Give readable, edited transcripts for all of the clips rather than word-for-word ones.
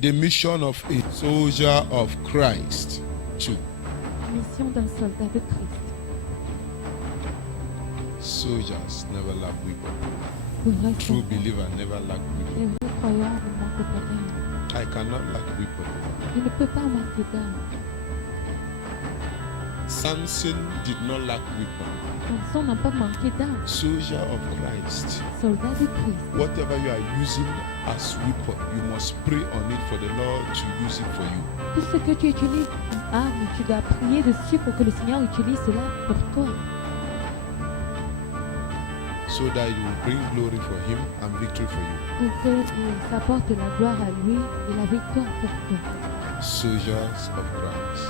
The mission of a soldier of Christ. 2. Mission d'un soldat de Christ. Soldiers never lack weapon. Le vrai True soldat. believer never lack Les weapon. vrais croyants ne manquent pas d'âme. I cannot lack weapon. Il ne peut pas manquer d'âme. Samson did not lack weapon. Samson n'a pas manqué d'âme. Soldier of Christ. Soldat de Christ. Whatever you are using as weapon, you must pray on it for the Lord to use it for you. Tout ce que tu utilises comme arme, tu dois prier dessus pour que le Seigneur utilise cela pour toi. So that it will bring glory for him and victory for you. Pour qu'il s'apporte la gloire à lui et la victoire pour toi. Soldiers of Christ.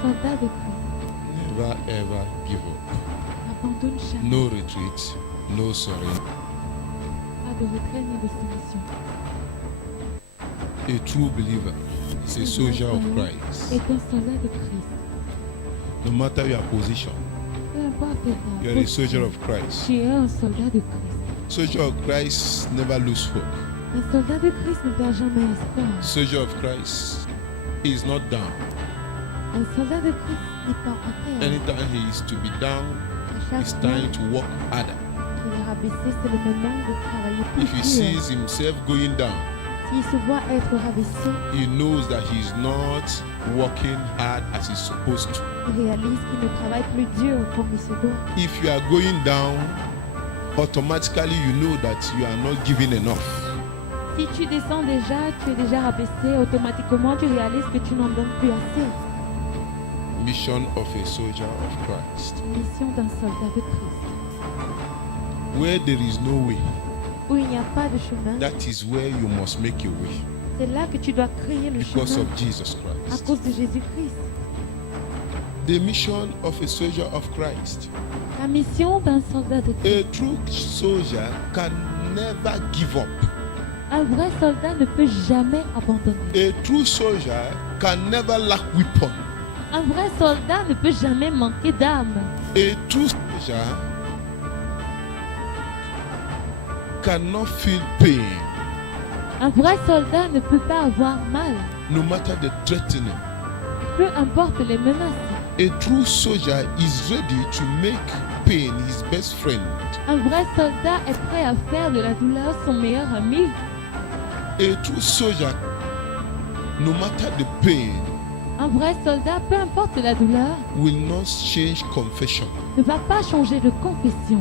Soldat de Christ. Never ever give up. Abandonne jamais. No retreat, no surrender. Pas de retrait ni de soumission. A true believer is a soldier of Christ. Est un soldat de Christ. No matter your position, Peu importe ta you are a position, soldier of Christ. tu es un soldat de Christ. Soldier of Christ never lose hope. Un soldat de Christ ne perd jamais espoir. Soldier of Christ is not down. Un soldat de Christ n'est pas à terre. Anytime he is to be down, À it's chaque time fois to work harder. qu'il est rabaissé, c'est le moment de travailler plus If he dur. sees himself going down, S'il se voit être rabaissé, he knows that he is not working hard as he's supposed to. il réalise qu'il ne travaille plus dur comme il se doit. If you are going down, automatically you know that you are not giving enough. Si tu descends déjà, tu es déjà rabaissé, automatiquement tu réalises que tu n'en donnes plus assez. Mission of a soldier of Christ. Mission d'un soldat de Christ. Where there is no way, Où il n'y a pas de chemin, that is where you must make your way c'est là que tu dois créer le because chemin of Jesus à Christ. cause de Jésus-Christ. The mission of a soldier of Christ. La mission d'un soldat de Christ. A true soldier can never give up. Un vrai soldat ne peut jamais abandonner. A true soldier can never lack weapon. Un vrai soldat ne peut jamais manquer d'âme. A true soldier cannot feel pain Un vrai soldat ne peut pas avoir mal, no matter the threatening. peu importe les menaces. A true soldier is ready to make pain his best friend. Un vrai soldat est prêt à faire de la douleur son meilleur ami. A true soldier, no matter the pain, Un vrai soldat, peu importe la douleur, will not change confession. ne va pas changer de confession.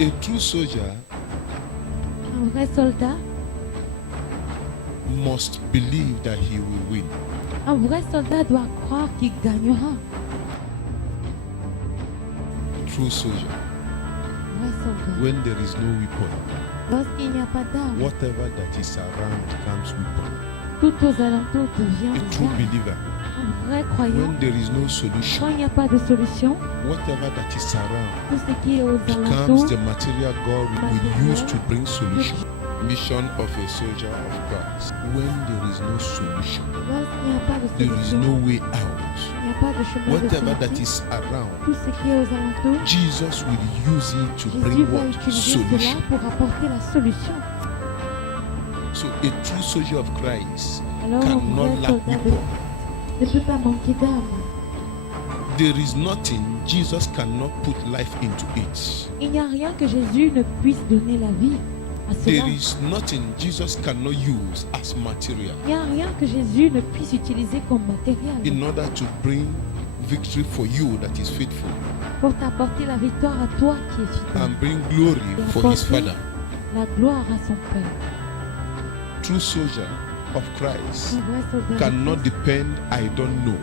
A true soldier Un vrai soldat, must believe that he will win. un vrai soldat doit croire qu'il gagnera. True soldier, Un vrai soldat, when there is no weapon, lorsqu'il n'y a pas d'arme, whatever that is around becomes weapon. tout aux alentours devient A des true armes. believer, Un vrai croyant, when there is no quand solution, il n'y a pas de solution, whatever that is around tout ce qui est aux becomes alentours the material God will use to bring solution. Mission of a soldier of Christ. When there is no solution, lorsqu'il n'y a pas de there is solution, no way out. il n'y a pas de chemin de Whatever that sortie, is around, tout ce qui est aux alentours, Jesus will use it to Jésus bring va what? utiliser Solution. cela pour apporter la solution. So a true soldier of Christ Alors un cannot vrai lack soldat weapon. ne peut pas manquer d'âme. There is nothing Jesus cannot put life into it. Il n'y a rien que Jésus ne puisse donner la vie à cela. There is nothing Jesus cannot use as material Il n'y a rien que Jésus ne puisse utiliser comme matériel in order to bring victory for you that is faithful pour t'apporter la victoire à toi qui es fidèle, and bring glory et for his apporter Father. la gloire à son Père. True soldier of Christ Un vrai soldat cannot de Christ depend I don't know.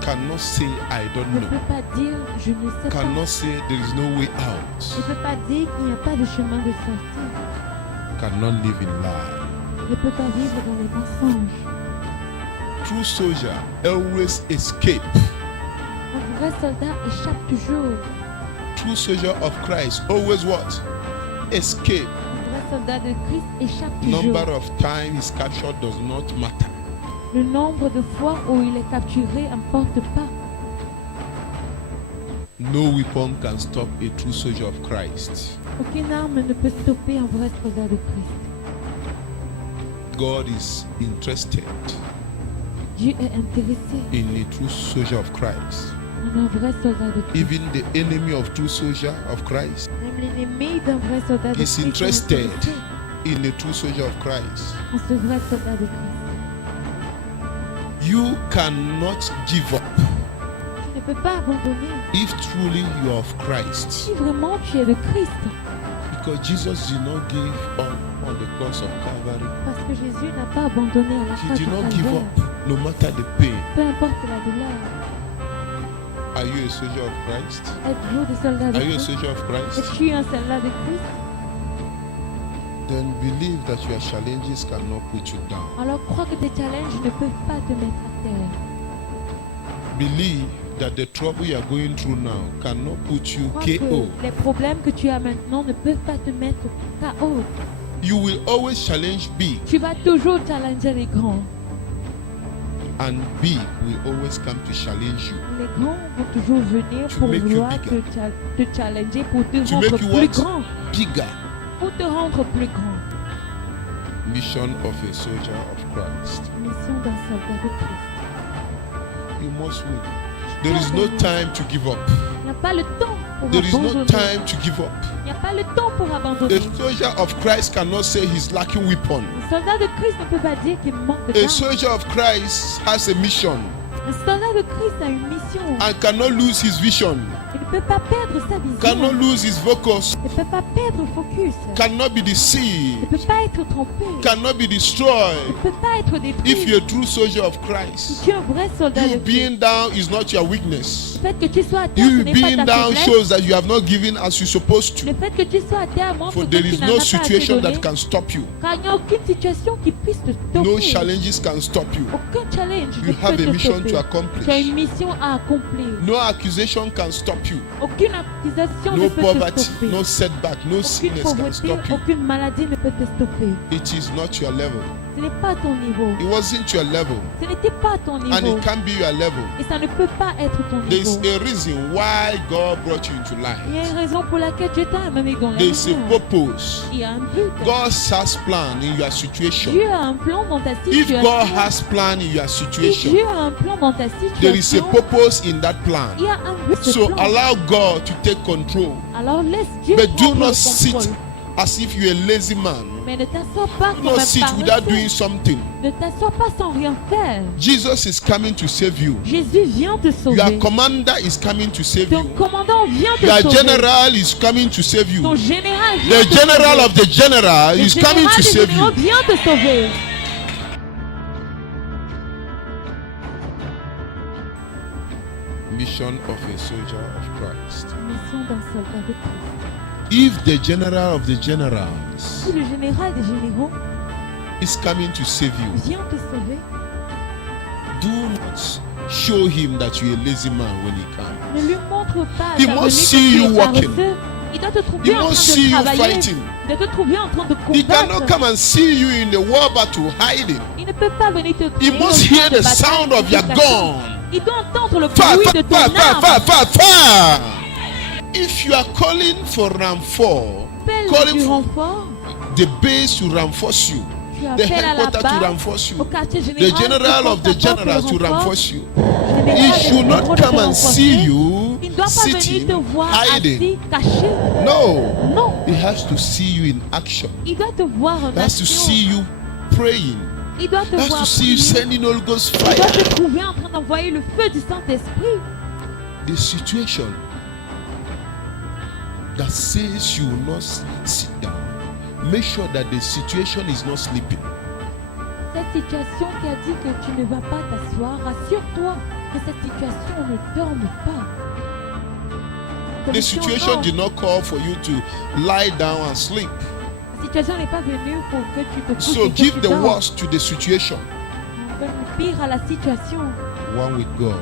Cannot say I don't ne know. peut pas dire je ne sais pas. Cannot say there is no way Ne out. peut pas dire qu'il n'y a pas de chemin de sortie. Cannot live in lie. Ne peut pas vivre dans les mensonges. True soldier always escape. Un vrai soldat échappe toujours. True soldier of Christ always what? Escape. Un vrai soldat de Christ échappe toujours. Number of times he's captured does not matter. Le nombre de fois où il est capturé n'importe pas. No weapon can stop a true soldier of Christ. Aucune arme ne peut stopper un vrai soldat de Christ. God is interested Dieu est intéressé in a true soldier of Christ. en un vrai soldat de Christ. Even the enemy of true soldier of Christ Même l'ennemi d'un vrai soldat de is Christ est interested intéressé in a true soldier of Christ. en ce vrai soldat de Christ. You cannot give up Tu ne peux pas abandonner if truly you are of Christ, si vraiment tu es de Christ. because Jesus did not give up on the cross of Calvary. Parce que Jésus n'a pas abandonné à la He croix du did not give calvaire. up no matter the pain. Peu importe la douleur. Are you a soldier of Christ? Êtes-vous des soldats de Are you a Christ? soldier of Christ? Es-tu un soldat de Christ? Then believe that your challenges cannot put you down. Alors crois que tes challenges ne peuvent pas te mettre à terre. Believe that the trouble you are going through now cannot put you Crois KO. que les problèmes que tu as maintenant ne peuvent pas te mettre KO. You will always challenge big, Tu vas toujours challenger les grands. and big will always come to challenge you. Les grands vont toujours venir To pour make you vouloir bigger. te challenger, pour te To rendre make you plus what? grand. Bigger. Pour te rendre plus grand. Mission of a soldier of Christ. Mission d'un soldat de Christ. You must win. There is no time to give up. Il n'y a pas le temps pour There is no abandonner. time to give up. Il n'y a pas le temps pour abandonner. A soldier of Christ cannot say he's lacking weapon. Un soldat de Christ ne peut pas dire qu'il manque A d'armes. soldier of Christ has a mission Un soldat de Christ a une mission. and cannot lose his vision, Il ne peut pas perdre sa vision. cannot lose his focus, Il ne peut pas perdre focus. cannot be Il deceived, ne peut pas être trompé. cannot be Il destroyed. ne peut pas être détruit. If you're a true soldier of Si Christ, tu es un vrai soldat you de Christ, being down is not your weakness. le fait que tu sois à terre, You ce n'est being pas ta down faiblesse. shows that you have not given as you're supposed Le to. fait que tu sois à terre montre For que there tu is n'en no as pas assez situation donné. that can stop you. Car il n'y a aucune situation qui puisse te No stopper. challenges can stop you. Aucun challenge You ne have peut a te mission stopper. to Tu as accomplish. une mission à accomplir. No accusation can stop you. Aucune accusation No ne peut te poverty, stopper. no setback, no Aucune sickness can pauvreté, stop you. aucune maladie ne peut te stopper. It is not your level. Ce n'est pas ton niveau. It wasn't your level. Ce n'était pas ton And niveau. it can't be your level. Et ça ne peut pas être ton There's niveau. a reason why God brought you into Il y a life. une raison pour laquelle Dieu t'a amené dans la There's a lumière. purpose. Il y a un but. God has plan in your situation. Dieu a un plan dans ta If situation. God has plan in your Si situation, Dieu a un plan dans ta there is a situation, purpose in that il plan. y a un but de So plan. allow God to take control. Alors laisse Dieu But do prendre not le sit contrôle. as if you're a lazy man. Mais ne t'assois pas Do comme not un sit without doing paresseux. something. Ne t'assois pas sans rien faire. Jesus is coming to save you. Jésus vient te Your sauver. commander is coming to save Ton you. commandant vient te Your sauver. general is coming to save Ton you. général vient The te general sauver. of the general Le is coming général to des save généraux you. vient te sauver. Mission of a soldier of Christ. Mission d'un soldat de Christ. If the general of the generals Si le général des généraux is coming to save you, vient te sauver, do not show him that you're a lazy man when he comes. ne lui montre pas à He sa must venue see que tu you es walking. paresseux. Il doit te He trouver en must train see de you travailler. fighting. Il doit te trouver en train de He cannot combattre. come and see you in the war battle hiding. Il ne peut pas venir te He trouver must au champ hear de the bataille sound of your efficacement. gun. Il doit entendre le Fire, bruit fire, de ton fire, fire, arme. fire, fire, fire. If you are calling for Ram 4, Appelle calling du for renfort. the base to reinforce you, Tu the appelles à la headquarters to base, reinforce au you, quartier the général, general of the generals to renfort. reinforce you. Général He des should généraux not de come te and see renforcer. you Il ne doit pas venir sitting, te voir hiding. assis, caché. No, Non. he has to see you in action. Il doit te voir en He has to action. see you praying. Il doit te He has voir to see you prier. sending Holy Ghost Il doit fire. te trouver en train d'envoyer le feu du Saint-Esprit. The situation that says you will not sit down, make sure that the situation is not sleeping. Cette situation qui a dit que tu ne vas pas t'asseoir, rassure-toi que cette situation ne dorme pas. The situation did not call for you to lie down and sleep. La situation n'est pas venue pour que tu te couches So et que give tu the dors. worst to the situation. On donne le pire à la situation. One with God.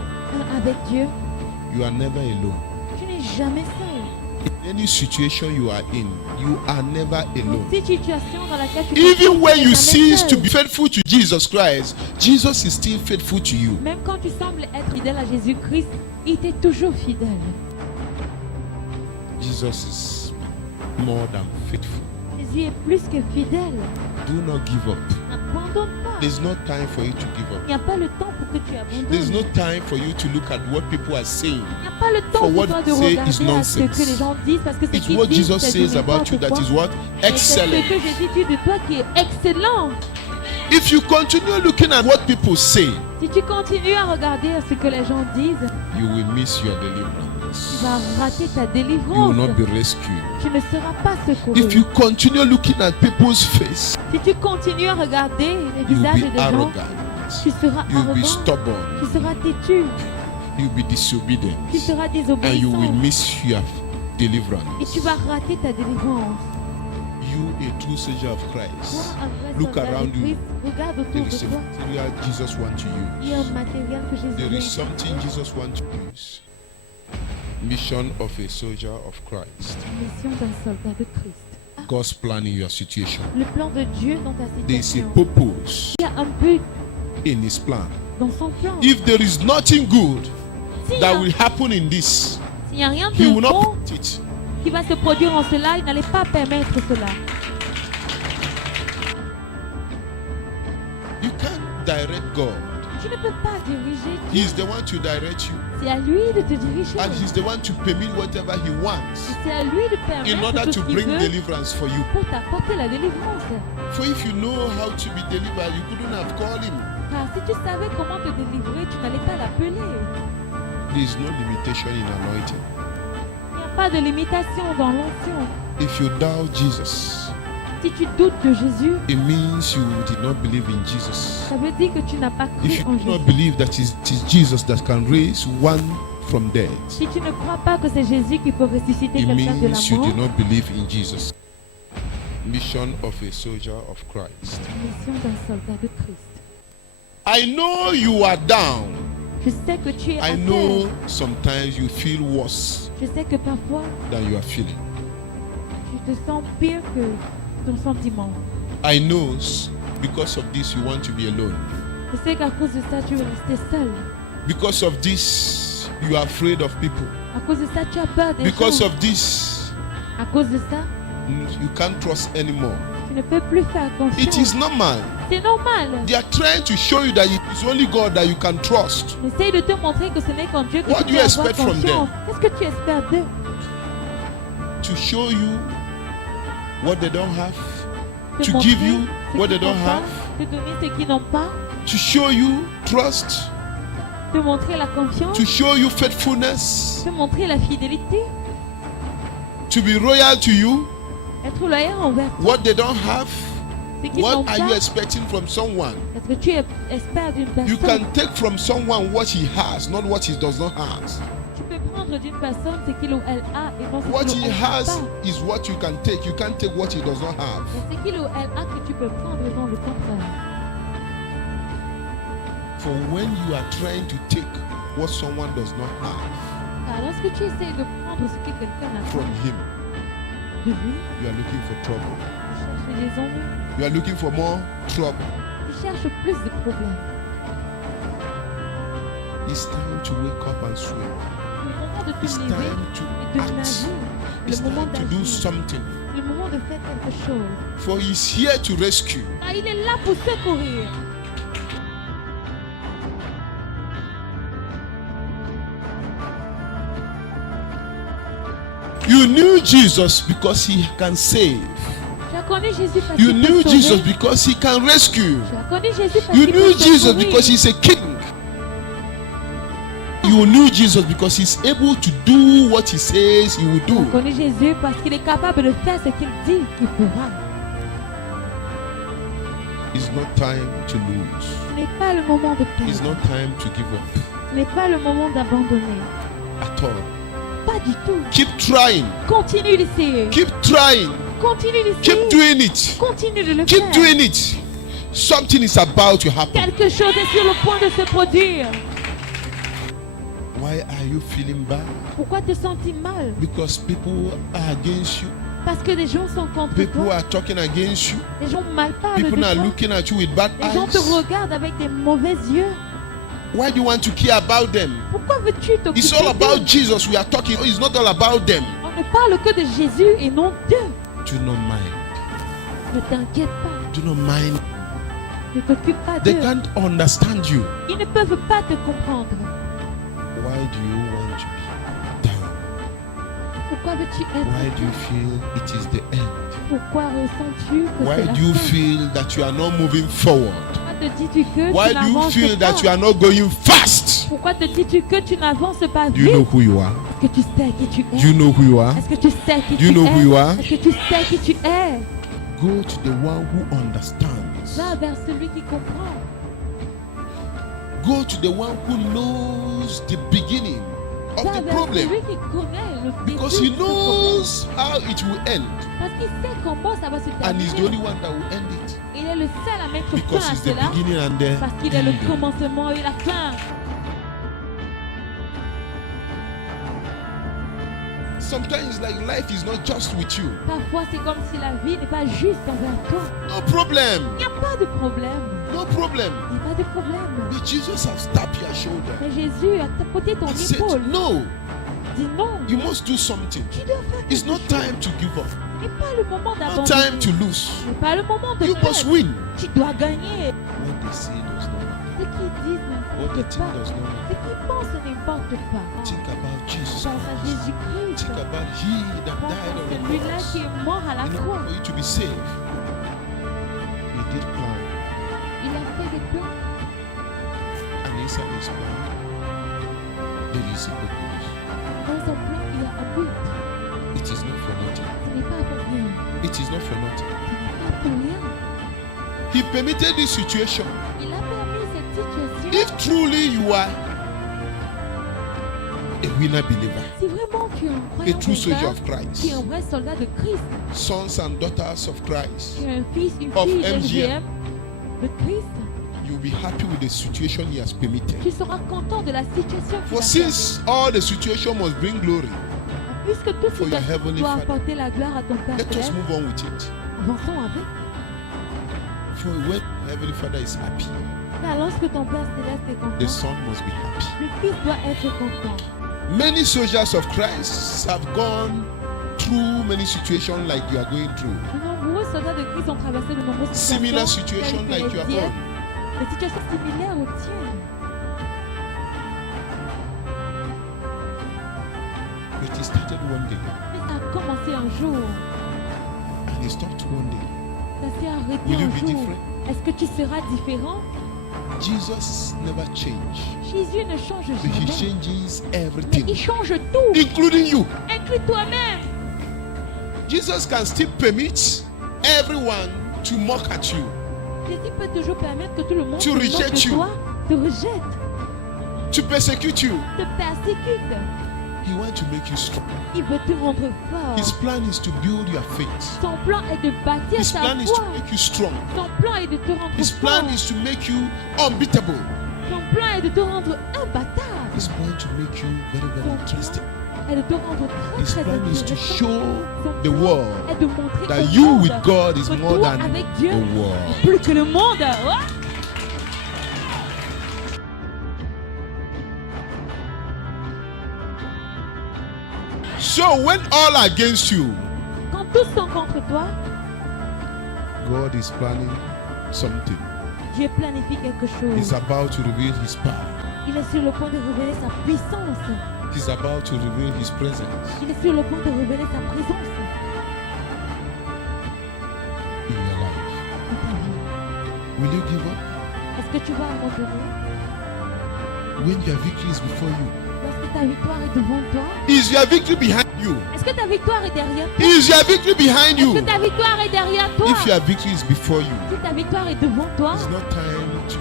Avec Dieu, You are never alone. tu n'es jamais seul. In any situation you are in, you are never alone. Dans cette situation dans laquelle tu te Even trouves, when tu you n'es jamais cease to seul. be faithful to Jesus Christ, Jesus is still faithful to you. Même quand tu sembles être fidèle à Jésus-Christ, il t'est toujours fidèle. Jesus is more than faithful. Jésus Jésus est plus que fidèle. Do not give up. N'abandonne pas. There's no time for you to give Il up. n'y a pas le temps pour que tu There's abandonnes. no time for you to look at what people are saying. Il n'y a pas le temps For pour what toi de they say is regarder à ce que nonsense. les gens disent parce que ce It's qu'ils what disent, Jesus c'est says du about you that n'importe is quoi. what? Et c'est Excellent. ce que Jésus dit de toi qui est excellent. If you continue looking at what people say, Si tu continues à regarder à ce que les gens disent, you will miss your tu deliverance. vas rater ta You will délivrance. not be rescued. Tu ne seras pas secouru. If you continue looking at people's face, Si tu continues à regarder les you will visages be des gens, arrogant. tu seras You will be arrogant, stubborn. tu seras têtu, You will be disobedient. tu seras And you will désobéissant miss your et deliverance. tu vas rater ta délivrance. You, a true soldier of Toi, Christ, un vrai look soldat de around you. Christ, regarde There autour de is a toi. material Jesus wants to Il y a use. un matériel que Jésus There veut is utiliser. something Jesus wants to use. Mission of a soldier of Christ. Mission d'un soldat de Christ. God's plan in your situation. Le plan de Dieu dans ta There is a situation. purpose Il y a un but in His plan. dans son plan. If there is nothing good S'il that will happen in this, n'y a rien He de will not bon put it. qui va se produire en cela, il n'allait pas permettre cela. You can't direct God. Tu ne peux pas diriger He Dieu. is the one to direct you. C'est à lui de te diriger. And He's the one to permit whatever He wants C'est à lui de in permettre order tout to ce qu'il bring veut deliverance for you. pour t'apporter la délivrance. For if you know how to be delivered, you couldn't have called Him. Car si tu savais comment te délivrer, tu n'allais pas l'appeler. There is no limitation in anointing. Il n'y a pas de limitation dans l'onction. If you doubt Jesus, Si tu doutes de Jésus, it means you did not believe in Jesus. ça veut dire que tu n'as pas cru If you en do not Jésus. believe that it is Jesus that can raise one from dead, Si tu ne crois pas que c'est Jésus qui peut ressusciter it quelqu'un de la means you mort, do not believe in Jesus. Mission of a soldier of Christ. mission d'un soldat de Christ. I know you are down. Je sais que tu es à I terre. know sometimes you feel worse Je sais que parfois, than you are feeling. tu te sens pire que ton sentiment. I know because of this you want to be alone. Je sais qu'à cause de ça, tu veux rester seul. Because of this you are afraid of people. À cause de ça, tu as peur des Because gens. of this À cause de ça, you can't trust anymore. tu ne peux plus faire It confiance. is normal. C'est normal. They are trying to show you that it is only God that you can trust. Essaye de te montrer que ce n'est qu'en Dieu que What tu do peux you avoir expect from confiance. Qu'est-ce que tu espères d'eux? To show you what they don't have. Te To montrer give you ce what qu'ils they don't n'ont pas, have. te donner ce qu'ils n'ont pas, To show you trust. te montrer la confiance, To show you faithfulness. te montrer la fidélité, To be loyal to you. être loyal envers toi, What they don't have. ce qu'ils n'ont What are you pas. expecting from someone? Est-ce que tu espères d'une You personne? can take from someone what he has, not what he does not have. Tu peux prendre d'une personne ce qu'il ou elle a et non ce What qu'il ou he elle n'a has pas. is what you can take. You can't take what he does not have. Et ce qu'il ou elle a que tu peux prendre et non le contraire. For when you are trying to take what someone does not have Car lorsque tu essayes de prendre ce que quelqu'un n'a from pas him, de lui, you are looking for trouble. tu cherches des ennuis, You are looking for more trouble. tu cherches plus de problèmes. It's time to wake up and swim. Le moment de te It's lever time to et de act. nager. It's Le moment time to do d'agir. something. Le moment de faire quelque chose. For he's here to rescue. Ah, il est là pour secourir. You knew Jesus because he can save. Tu as connu Jésus parce You qu'il peut knew sauver. Jesus because he can rescue. Tu as connu Jésus parce You qu'il knew peut Jesus secourir. because he's a king. You knew Jesus because he's able to do what he says he will Tu as do. connu Jésus parce qu'il est capable de faire ce qu'il dit qu'il fera. It's not time to lose. Ce n'est pas le moment de It's perdre. not time to give up Ce n'est pas le moment d'abandonner. at all. Pas du tout. Keep trying. Continue d'essayer. Keep trying. Continue d'essayer. Keep doing it. Continue de le Keep faire. doing it. Something is about to happen. Quelque chose est sur le point de se produire. Why are you feeling bad? Pourquoi te sens-tu mal? Because people are against you. Parce que des gens sont contre People toi. are talking against you. Les gens mal parlent de People are toi. looking at you with bad Les gens te eyes. regardent avec des mauvais yeux. Why do you want to care about them? Pourquoi veux-tu t'occuper It's all d'eux? about Jesus we are talking. It's not all about them. On ne parle que de Jésus et non d'eux. Do not mind. Ne t'inquiète pas. Do not mind. Ne t'occupe pas They d'eux. can't understand you. Ils ne peuvent pas te comprendre. Why do you want to be down? Pourquoi veux-tu être Why do you feel it is the end? Pourquoi ressens-tu que Why c'est la do you fin? feel that you are not moving forward? Pourquoi te dis-tu que Why tu do you n'avances feel pas? that you are not going fast? Pourquoi te dis-tu que tu n'avances pas Do you know vite? who you are? Est-ce que tu sais qui tu Do you es? know who you are? Est-ce que tu sais qui Do you tu know es? who you are? Est-ce que tu sais qui tu es? Go to the one who understands. Va vers celui qui comprend. Go to the one who knows the beginning of Va the vers problem. celui qui connaît le début Because de he ce problème. knows how it will end. Parce qu'il sait comment ça va se And he's the only terminer. one that will end it. Il est le seul à mettre fin Because à he's the cela. beginning and the Parce qu'il est le ending. commencement et la fin. Sometimes like life is not just with you. Parfois, c'est comme si la vie n'est pas juste envers toi. No problem. Il n'y a pas de problème. No problem. Il n'y a pas de problème. But Jesus has tapped your shoulder. Mais Jésus a tapoté ton He said, épaule. no, Dis non. you must do something. Tu dois faire It's quelque not chose. time to give up. Ce n'est pas le moment Not d'abandonner. time to lose. Ce n'est pas le moment de You must perdre. win. Tu dois gagner. What they say does not matter. Ce qu'ils disent What they n'importe think pas. does not Ce matter. qu'ils pensent n'importe pas. Think about Jesus Pense à Christ. Jésus-Christ. Think about He that Pense died à on the celui-là cross. qui est mort à la You know, croix. for you to be saved. He did plan. Il a fait des plans. And inside His plan, there is a good news. Dans son plan, il y a un but. It is not for nothing. Ce n'est pas pour rien. It is not for nothing. Ce n'est pas pour rien. He permitted this situation. Il a permis cette situation. If truly you are a winner believer, Si vraiment tu es un a croyant true soldier vainqueur, of tu es Christ, un vrai soldat de Christ, sons and daughters of Christ, tu es un fils, une Of fille MGM. d'MGM, de Christ, you'll be happy with the situation He has permitted. tu seras content de la situation qu'il For a since all the situation must bring glory, permise. Puisque toute for your situation heavenly doit Father, apporter la gloire à ton Père let us céleste, move on with it. avançons avec. For when Heavenly Father is happy, Car lorsque ton Père céleste est the content, Son must be happy. le Fils doit être content. Many soldiers of Christ have gone through many situations like you are going through. De nombreux soldats de Christ ont traversé de nombreuses Similar situations, situations telles que like you les are tiennes, on. des situations similaires aux tiennes. But He started one day Mais ça a commencé un jour, and He stopped one day. ça s'est arrêté Will you un be jour. different? Est-ce que tu seras différent? Jesus never changed, Jésus ne change but He jamais. changes Mais everything, il change tout, including you. inclus toi-même. Jesus can still permit everyone to mock at you, Jésus peut toujours permettre que tout le monde To te moque reject de you. toi, te rejette, to persecute you. te persécute. He wants to make you strong. Il veut te rendre fort. His plan is to build your faith. Son plan est de bâtir His ta plan is to foi. make you strong. Son plan est de te rendre His fort. plan is to make you unbeatable. Son plan est de te rendre imbattable. His plan to make you very, very Son interesting. plan est de te rendre très His très plan is to intéressant. show Son the plan world est de montrer that au you monde with God is que more toi, than avec Dieu, the world. plus que le monde. Ouais. So when all are against you, Quand tous sont contre toi, God is planning something. Dieu planifie quelque He's chose. about to reveal His power. Il est sur le point de révéler sa puissance. He's about to reveal His presence Il est sur le point de révéler sa présence in your life. dans ta vie. Will you give up? Est-ce que tu vas abandonner When your victory is before you, lorsque ta victoire est devant toi? is your victory behind you? Est-ce que ta victoire est derrière toi? Is your victory behind Est-ce que you? ta victoire est derrière toi? If your victory is before you, Si ta victoire est devant toi, it's not time to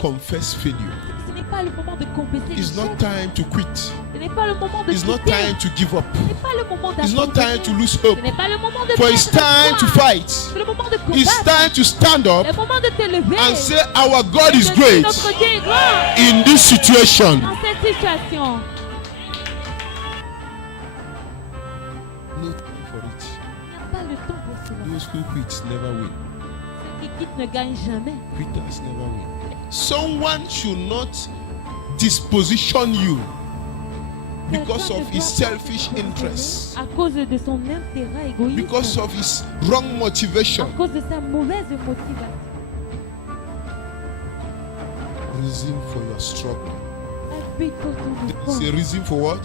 confess failure. ce n'est pas le moment de confesser It's l'échec. not time to quit. Ce n'est pas le moment de It's not quitter. time to give up. Ce n'est pas le moment It's not d'abandonner. time to lose hope. Ce n'est pas le moment de For it's perdre time to espoir. fight. C'est le moment de It's combattre. time to stand up Le moment de te lever. and say, Our God Et is de dire, great notre Dieu est grand in this situation. dans cette situation. No time for it. Il n'y a pas le temps pour cela. Those who quit never win. Ceux qui quittent ne gagnent jamais. Quitters never win. Someone should not disposition you because quelqu'un of ne his doit pas selfish te interests, à cause de son intérêt égoïste, because of his wrong à motivation. cause de sa mauvaise motivation. Reason for your struggle. Un but pour ton There's effort. a reason for what?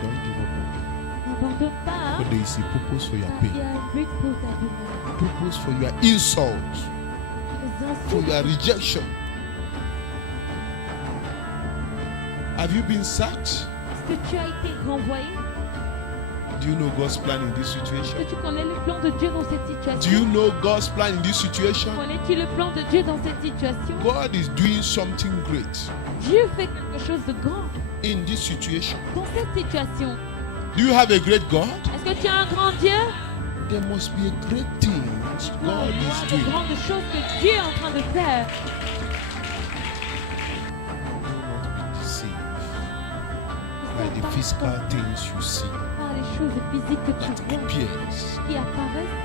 Don't give up. N'abandonne pas, hein? But there is a purpose for your Il y pain, a un but pour ta douleur. purpose for your insult, Les for insultes. your rejection. Have you been sacked? Est-ce que tu as été renvoyé? Do you know God's plan in this Est-ce situation? que tu connais le plan de Dieu dans cette Do situation? you know God's plan in this situation? Connais-tu le plan de Dieu dans cette situation? God is doing something great Dieu fait quelque chose de grand in this situation. dans cette situation. Do you have a great God? Est-ce que tu as un grand Dieu? There must be a great thing Il God y is a de doing. grandes choses que Dieu est en train de faire. Do not be deceived by Ne the sois physical pas things you see par les choses physiques que that tu vois, appears. qui apparaissent.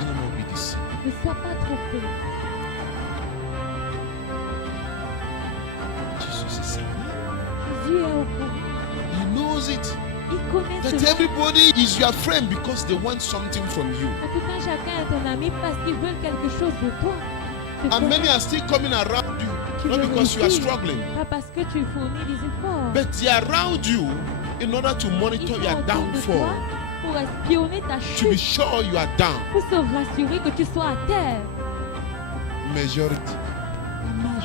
Do not be deceived. Ne sois pas trompé. Jesus is saying Jésus est au courant. He knows it. Il connaît That cela. everybody is your friend because they want something from you. En tout cas, chacun est ton ami parce qu'ils veulent quelque chose de toi. Te And many connaître. are still coming around you, Tu not veux because you are réussir, struggling, pas parce que tu fournis des efforts. but they are around you in order to Ils monitor sont your autour de toi downfall, pour espionner ta to be chute, sure you are down. pour se rassurer que tu sois à terre. Majority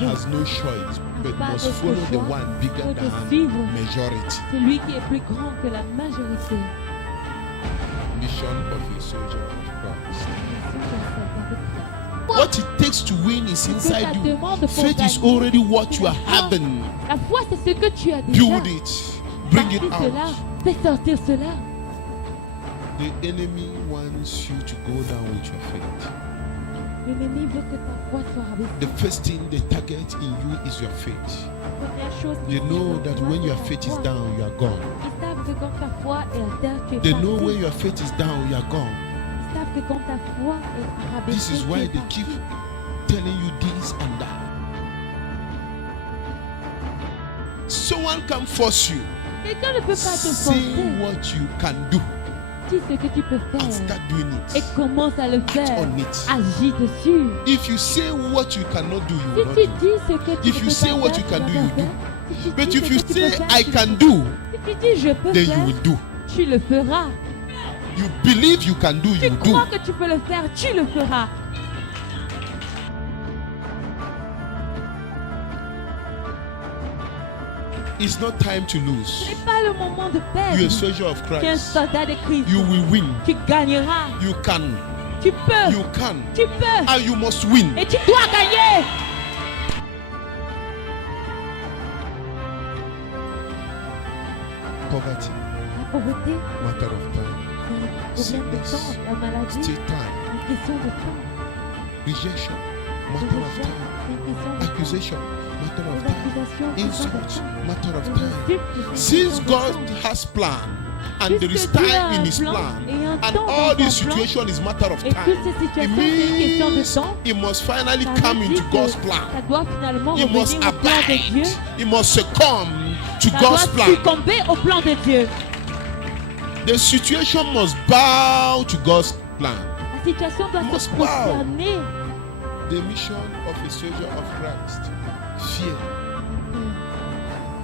La has no choice but Pas must d'autre follow the choix one bigger que de than suivre majority. celui qui est plus grand que la majorité. Mission of a soldier of Christ. What it takes to win is inside you. Faith is already what you are having. La foi, c'est ce que tu as déjà. Build it. Bring it Bâtis cela, out. fais sortir cela. The enemy wants you to go down with your faith. L'ennemi veut que ta foi soit rabaissée. The first thing they target in you is your faith. La première chose They qu'ils know disent that de toi, when c'est your ta faith is foi. down, you are gone. Ils savent que quand ta foi est à terre, tu es They know parti. when your faith is down, you are gone. Ils savent que quand ta foi est rabaissée, This is tu why es they parti. keep telling you this and that. Someone can force you. Quelqu'un ne peut pas te See forcer. what you can do Dis ce que tu peux and faire start doing et it. commence à le faire. On it. Agis dessus. If you say what you cannot do, you Si will not tu do. dis ce que tu If ne you peux say pas what faire, you tu can vas do, pas you do. faire. Si tu But dis if ce you que tu peux say faire, I tu can le do, fais. Si tu dis je peux then faire, you will do. tu le feras. You believe you can do, Tu you do. crois que tu peux le faire, tu le feras. It's not time to Ce lose. n'est pas le moment de You're a perdre. soldier of Tu es un Christ. soldat de Christ. You will win. Tu gagneras. You can. Tu peux. You can. Tu peux. And you must win. Et tu dois gagner. Poverty, La pauvreté, matter of time. c'est un problème de temps. La maladie, Still time. une question de temps. Rejection, La matter of rejection, time. c'est une question de temps. Accusation, matter of Les time. accusations, c'est une question de Insult, temps. matter of Les time. insultes, c'est une Since question de God temps. has plan and there is Puisque Dieu a time in un His plan plan, et un and temps all dans this son plan, situation is matter of et toutes time, ces it situations, c'est une question de means temps. it must finally Ça come veut into dire que God's plan. ça doit finalement It must revenir au plan de Dieu. abide. It must succumb to Ça God's doit plan. succomber au plan de Dieu. The situation must bow to God's plan. La situation doit Must se bow. prosterner. The mission of a soldier of Christ, fear,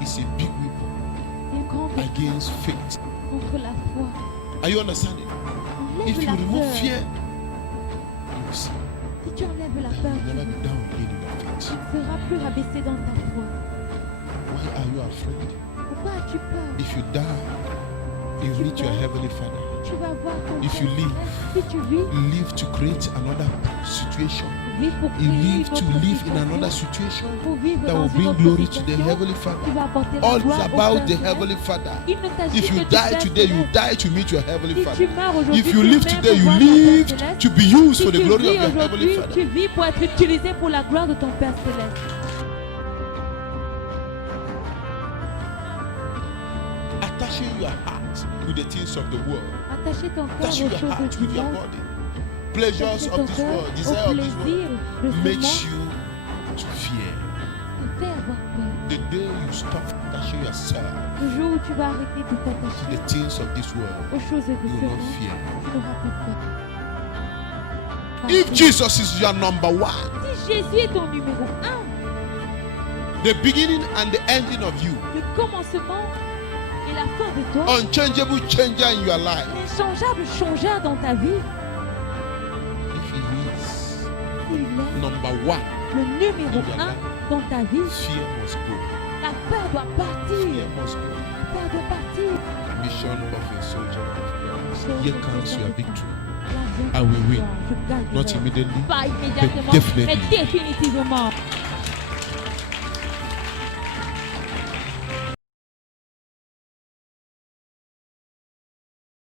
is a big weapon C'est une grande against faith. contre la foi. Are you understanding? Enlève If you la remove peur. fear, you will see Si tu enlèves la that peur, you will tu never be down again in your ne faith. seras plus rabaissé dans ta foi. Why are you afraid? Pourquoi as-tu peur? If you die, you meet your heavenly Father. Tu vas voir ton If Père you live, céleste. Si tu vis, Live to create another situation. vis pour You créer live une to autre live in situation. another situation Pour vivre that dans will une bring autre glory to the situation Heavenly qui Father. va apporter la All gloire is au about Père the céleste. Heavenly Father. Il ne s'agit If que you du die Père today, you céleste. die to meet your Heavenly Si tu Father. meurs aujourd'hui, If you tu live meurs today, pour you voir ton Père live céleste. to be used Si for the tu glory vis of your Heavenly aujourd'hui, Father. tu vis pour être utilisé pour la gloire de ton Père céleste. Attaching your heart with the things of the world. Attachez ton cœur Attaching aux your choses heart du with your monde. body. Pleasures Attachez of ton this cœur world, desire au of this world plaisir de ce makes monde. you to fear. Te fait avoir peur. The day you stop attaching yourself Le jour où tu vas arrêter de to t'attacher the things of this world, aux choses de you ce will not monde, fear. tu n'auras plus peur. If Parce que Jesus is your number one, si Jésus est ton numéro 1, the beginning and the ending of you, le commencement et la fin de toi, unchangeable changer in your life, l'inchangeable changeur dans ta vie, if he is il est number one, le numéro 1 dans ta vie, fear must go. la peur doit partir. Fear must go. La peur doit partir. The mission of a soldier of Christ. Here comes your victory. La I will win. Je gagne. Not immediately, Pas immédiatement, definitely. mais définitivement.